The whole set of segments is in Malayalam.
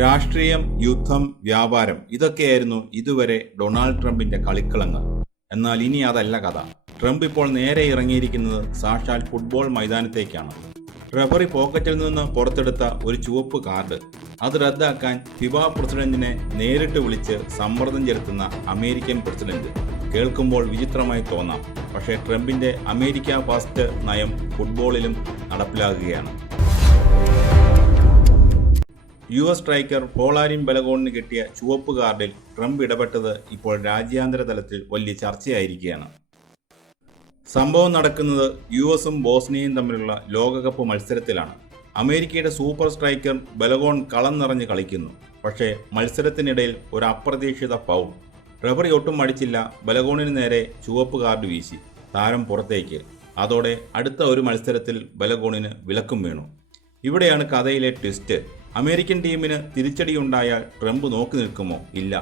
രാഷ്ട്രീയം, യുദ്ധം, വ്യാപാരം ഇതൊക്കെയായിരുന്നു ഇതുവരെ ഡൊണാൾഡ് ട്രംപിന്റെ കളിക്കളങ്ങൾ. എന്നാൽ ഇനി അതല്ല കഥ. ട്രംപ് ഇപ്പോൾ നേരെ ഇറങ്ങിയിരിക്കുന്നത് സാക്ഷാൽ ഫുട്ബോൾ മൈതാനത്തേക്കാണ്. റഫറി പോക്കറ്റിൽ നിന്ന് പുറത്തെടുത്ത ഒരു ചുവപ്പ് കാർഡ് അത് റദ്ദാക്കാൻ ഫിഫ പ്രസിഡന്റിനെ നേരിട്ട് വിളിച്ച് സമ്മർദ്ദം ചെലുത്തുന്ന അമേരിക്കൻ പ്രസിഡന്റ്. കേൾക്കുമ്പോൾ വിചിത്രമായി തോന്നാം, പക്ഷേ ട്രംപിന്റെ അമേരിക്ക ഫസ്റ്റ് നയം ഫുട്ബോളിലും നടപ്പിലാകുകയാണ്. US സ്ട്രൈക്കർ പോളാരിൻ ബലഗോണിന് കിട്ടിയ ചുവപ്പ് കാർഡിൽ ട്രംപ് ഇടപെട്ടത് ഇപ്പോൾ രാജ്യാന്തര തലത്തിൽ വലിയ ചർച്ചയായിരിക്കുകയാണ്. സംഭവം നടക്കുന്നത് USഉം ബോസ്നിയയും തമ്മിലുള്ള ലോകകപ്പ് മത്സരത്തിലാണ്. അമേരിക്കയുടെ സൂപ്പർ സ്ട്രൈക്കർ ബലഗോൺ കളം നിറഞ്ഞ് കളിക്കുന്നു. പക്ഷേ മത്സരത്തിനിടയിൽ ഒരു അപ്രതീക്ഷിത ഫൗൾ. റഫറി ഒട്ടും മടിച്ചില്ല, ബലഗോണിന് നേരെ ചുവപ്പ് കാർഡ് വീശി. താരം പുറത്തേക്ക്. അതോടെ അടുത്ത ഒരു മത്സരത്തിൽ ബലഗോണിന് വിലക്കും വീണു. ഇവിടെയാണ് കഥയിലെ ട്വിസ്റ്റ്. അമേരിക്കൻ ടീമിന് തിരിച്ചടിയുണ്ടായാൽ ട്രംപ് നോക്കി നിൽക്കുമോ? ഇല്ല.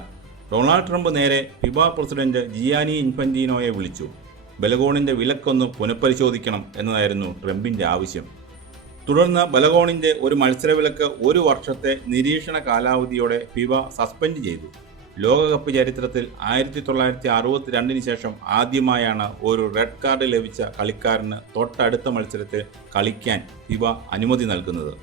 ഡൊണാൾഡ് ട്രംപ് നേരെ ഫിഫ പ്രസിഡന്റ് ജിയാനി ഇൻഫന്റീനോയെ വിളിച്ചു. ബലഗോണിന്റെ വിലക്കൊന്ന് പുനഃപരിശോധിക്കണം എന്നതായിരുന്നു ട്രംപിന്റെ ആവശ്യം. തുടർന്ന് ബലഗോണിന്റെ ഒരു മത്സരവിലക്ക് 1 വർഷത്തെ നിരീക്ഷണ കാലാവധിയോടെ ഫിഫ സസ്പെൻഡ് ചെയ്തു. ലോകകപ്പ് ചരിത്രത്തിൽ 1962 ശേഷം ആദ്യമായാണ് ഒരു റെഡ് കാർഡ് ലഭിച്ച കളിക്കാരന് തൊട്ടടുത്ത മത്സരത്തിൽ കളിക്കാൻ ഫിഫ അനുമതി നൽകുന്നത്.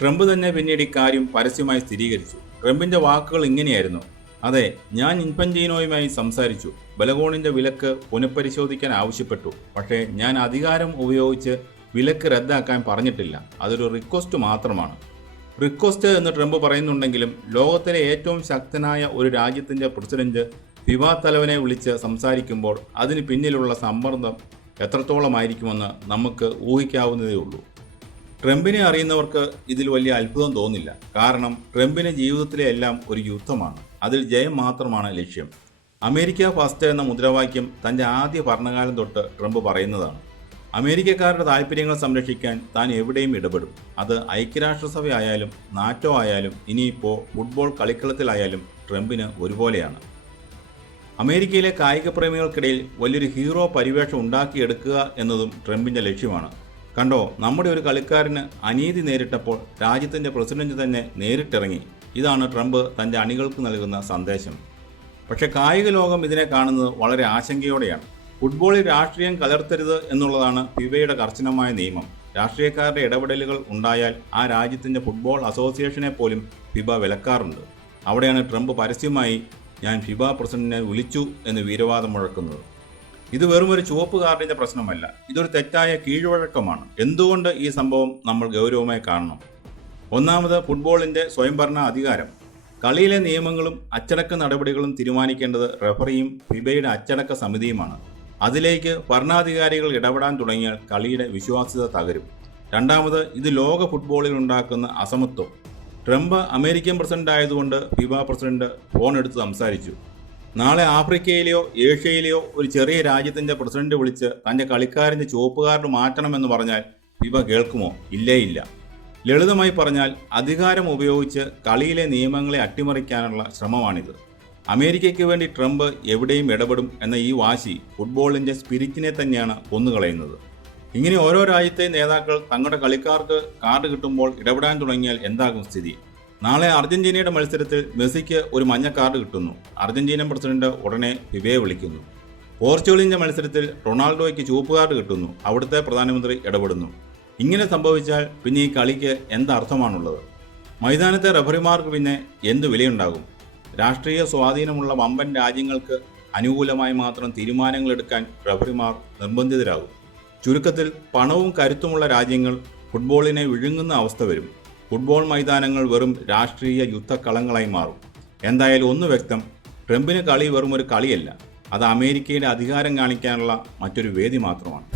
ട്രംപ് തന്നെ പിന്നീട് ഇക്കാര്യം പരസ്യമായി സ്ഥിരീകരിച്ചു. ട്രംപിന്റെ വാക്കുകൾ ഇങ്ങനെയായിരുന്നു: അതെ, ഞാൻ ഇൻഫന്റീനോയുമായി സംസാരിച്ചു. ബലഗോണിന്റെ വിലക്ക് പുനഃപരിശോധിക്കാൻ ആവശ്യപ്പെട്ടു. പക്ഷേ ഞാൻ അധികാരം ഉപയോഗിച്ച് വിലക്ക് റദ്ദാക്കാൻ പറഞ്ഞിട്ടില്ല. അതൊരു റിക്വസ്റ്റ് മാത്രമാണ്. റിക്വസ്റ്റ് എന്ന് ട്രംപ് പറയുന്നുണ്ടെങ്കിലും ലോകത്തിലെ ഏറ്റവും ശക്തനായ ഒരു രാജ്യത്തിന്റെ പ്രസിഡന്റ് ഫിഫ തലവനെ വിളിച്ച് സംസാരിക്കുമ്പോൾ അതിന് പിന്നിലുള്ള സമ്മർദ്ദം എത്രത്തോളമായിരിക്കുമെന്ന് നമുക്ക് ഊഹിക്കാവുന്നതേ ഉള്ളൂ. ട്രംപിനെ അറിയുന്നവർക്ക് ഇതിൽ വലിയ അത്ഭുതം തോന്നില്ല. കാരണം ട്രംപിന് ജീവിതത്തിലെ എല്ലാം ഒരു യുദ്ധമാണ്. അതിൽ ജയം മാത്രമാണ് ലക്ഷ്യം. അമേരിക്ക ഫസ്റ്റ് എന്ന മുദ്രാവാക്യം തൻ്റെ ആദ്യ ഭരണകാലം തൊട്ട് ട്രംപ് പറയുന്നതാണ്. അമേരിക്കക്കാരുടെ താല്പര്യങ്ങൾ സംരക്ഷിക്കാൻ താൻ എവിടെയും ഇടപെടും. അത് ഐക്യരാഷ്ട്രസഭ ആയാലും നാറ്റോ ആയാലും ഇനിയിപ്പോൾ ഫുട്ബോൾ കളിക്കളത്തിലായാലും ട്രംപിന് ഒരുപോലെയാണ്. അമേരിക്കയിലെ കായിക പ്രേമികൾക്കിടയിൽ വലിയൊരു ഹീറോ പരിവേഷം ഉണ്ടാക്കിയെടുക്കുക എന്നതും ട്രംപിൻ്റെ ലക്ഷ്യമാണ്. കണ്ടോ, നമ്മുടെ ഒരു കളിക്കാരന് അനീതി നേരിട്ടപ്പോൾ രാജ്യത്തിൻ്റെ പ്രസിഡന്റ് തന്നെ നേരിട്ടിറങ്ങി. ഇതാണ് ട്രംപ് തൻ്റെ അണികൾക്ക് നൽകുന്ന സന്ദേശം. പക്ഷേ കായിക ലോകം ഇതിനെ കാണുന്നത് വളരെ ആശങ്കയോടെയാണ്. ഫുട്ബോളിൽ രാഷ്ട്രീയം കലർത്തരുത് എന്നുള്ളതാണ് ഫിഫയുടെ കർശനമായ നിയമം. രാഷ്ട്രീയക്കാരുടെ ഇടപെടലുകൾ ഉണ്ടായാൽ ആ രാജ്യത്തിൻ്റെ ഫുട്ബോൾ അസോസിയേഷനെ പോലും ഫിഫ വിലക്കാറുണ്ട്. അവിടെയാണ് ട്രംപ് പരസ്യമായി ഞാൻ ഫിഫ പ്രസിഡന്റിനെ വിളിച്ചു എന്ന് വീരവാദം മുഴക്കുന്നത്. ഇത് വെറുമൊരു ചുവപ്പ് കാർഡിന്റെ പ്രശ്നമല്ല, ഇതൊരു തെറ്റായ കീഴ്വഴക്കമാണ്. എന്തുകൊണ്ട് ഈ സംഭവം നമ്മൾ ഗൗരവമായി കാണണം? ഒന്നാമത്, ഫുട്ബോളിന്റെ സ്വയംഭരണ അധികാരം. കളിയിലെ നിയമങ്ങളും അച്ചടക്ക നടപടികളും തീരുമാനിക്കേണ്ടത് റഫറിയും ഫിഫയുടെ അച്ചടക്ക സമിതിയുമാണ്. അതിലേക്ക് ഭരണാധികാരികൾ ഇടപെടാൻ തുടങ്ങിയാൽ കളിയുടെ വിശ്വാസ്യത തകരും. രണ്ടാമത്, ഇത് ലോക ഫുട്ബോളിൽ ഉണ്ടാക്കുന്ന അസമത്വം. ട്രംപ് അമേരിക്കൻ പ്രസിഡന്റ് ആയതുകൊണ്ട് ഫിഫ പ്രസിഡന്റ് ഫോൺ എടുത്ത് സംസാരിച്ചു. നാളെ ആഫ്രിക്കയിലെയോ ഏഷ്യയിലെയോ ഒരു ചെറിയ രാജ്യത്തിൻ്റെ പ്രസിഡന്റ് വിളിച്ച് തൻ്റെ കളിക്കാരൻ്റെ ചുവപ്പ് കാർഡ് മാറ്റണമെന്ന് പറഞ്ഞാൽ ഫിഫ കേൾക്കുമോ? ഇല്ലേ ഇല്ല. ലളിതമായി പറഞ്ഞാൽ അധികാരം ഉപയോഗിച്ച് കളിയിലെ നിയമങ്ങളെ അട്ടിമറിക്കാനുള്ള ശ്രമമാണിത്. അമേരിക്കയ്ക്ക് വേണ്ടി ട്രംപ് എവിടെയും ഇടപെടും എന്ന ഈ വാശി ഫുട്ബോളിൻ്റെ സ്പിരിറ്റിനെ തന്നെയാണ് കൊന്നുകളയുന്നത്. ഇങ്ങനെ ഓരോ രാജ്യത്തെ നേതാക്കൾ തങ്ങളുടെ കളിക്കാർക്ക് കാർഡ് കിട്ടുമ്പോൾ ഇടപെടാൻ തുടങ്ങിയാൽ എന്താകും സ്ഥിതി? നാളെ അർജന്റീനയുടെ മത്സരത്തിൽ മെസ്സിക്ക് ഒരു മഞ്ഞ കാർഡ് കിട്ടുന്നു. അർജന്റീനൻ പ്രസിഡന്റ് ഉടനെ ഫിഫയെ വിളിക്കുന്നു. പോർച്ചുഗലിന്റെ മത്സരത്തിൽ റൊണാൾഡോയ്ക്ക് ചുവപ്പ് കാർഡ് കിട്ടുന്നു. അവിടുത്തെ പ്രധാനമന്ത്രി ഇടപെടുന്നു. ഇങ്ങനെ സംഭവിച്ചാൽ പിന്നെ ഈ കളിക്ക് എന്തർത്ഥമാണുള്ളത്? മൈതാനത്തെ റഫറിമാർക്ക് പിന്നെ എന്ത് വിലയുണ്ടാകും? രാഷ്ട്രീയ സ്വാധീനമുള്ള വമ്പൻ രാജ്യങ്ങൾക്ക് അനുകൂലമായി മാത്രം തീരുമാനങ്ങൾ എടുക്കാൻ റഫറിമാർ നിർബന്ധിതരാകും. ചുരുക്കത്തിൽ പണവും കരുത്തുമുള്ള രാജ്യങ്ങൾ ഫുട്ബോളിനെ വിഴുങ്ങുന്ന അവസ്ഥ വരും. ഫുട്ബോൾ മൈതാനങ്ങൾ വെറും രാഷ്ട്രീയ യുദ്ധക്കളങ്ങളായി മാറും. എന്തായാലും ഒന്ന് വ്യക്തം, ട്രംപിന് കളി വെറും ഒരു കളിയല്ല, അത് അമേരിക്കയുടെ അധികാരം കാണിക്കാനുള്ള മറ്റൊരു വേദി മാത്രമാണ്.